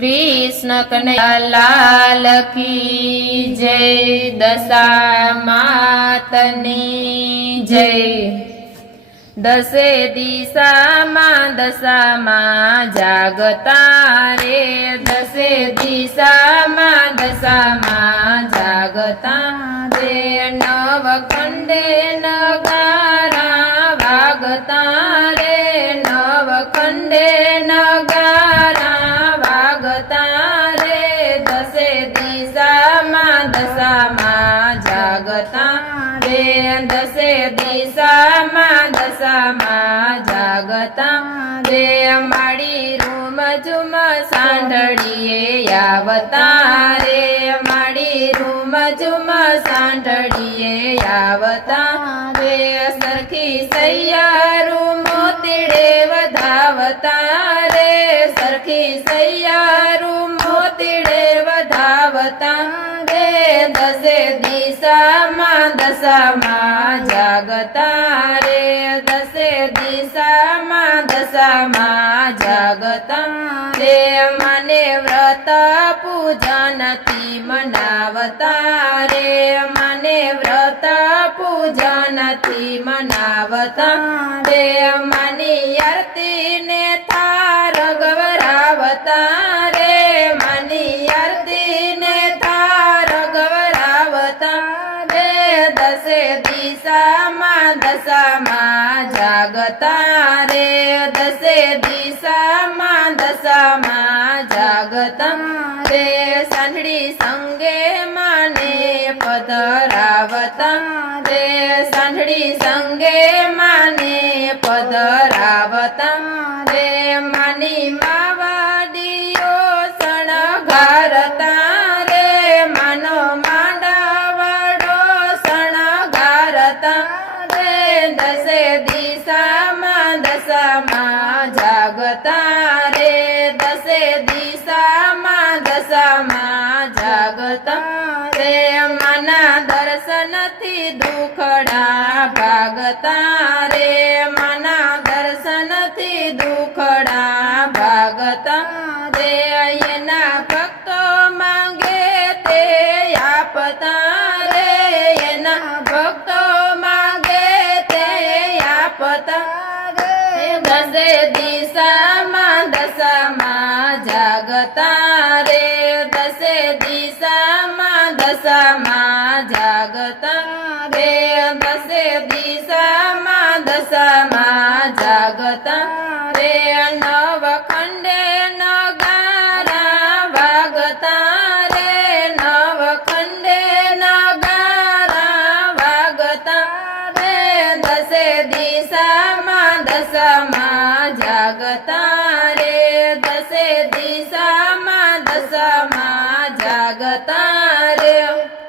कृष्ण कन्हैया लाल की जय। दशा मातनी जय। दसे दिशा में जागता रे। दसे दिशा में जागता रे। नवखंडे नगारा वागता रे। नवखंडे नगारा वागता रे। दसे दिशा में जागता रे। दसे दिशा में जागता रे। माड़ी रूम झुम सांढड़िए आवता रे। माड़ी रूम झुम सांढड़िए आवता रे। सरखी सैयारू मोतीड़े वधावता रे। सरखी सैयारू मोतीड़े वधावता रे। दसे दिशा में जागता रे। दसे दिशा में जागता रे। मने व्रत पूजन थी मनावता रे। मने व्रत पूजन थी मनावता रे। मनी आरती ने थार गवरावता रे। मनी आरती ने थार गवरावता रे। दसे दिशा में जागता रे। दसे दिशा में जागता रे। सांढड़ी संगे माने पधरावता रे। सांढड़ी संगे माने पधरावता रे। मानी मावाडियो शणगारता रे। मानो मांडावाड़ो शणगारता रे। दसे दिशा में जागता रे। दसे दिशा में जागता रे। मना दर्शन थी दुखड़ा भागता रे। मना दर्शन थी दुखड़ा भागता रे। एना भक्तो मांगे ते आपता रे। एना भक्तो मांगे ते आपता रे। दसे दिशा में जागता रे। दसे दिशा में जागता रे। दसे दिशा में जागता रे। नवखंडे नगारा वागता रे। नवखंडे नगारा वागता रे। दसे दिशा में जागता रे। दसे दिशा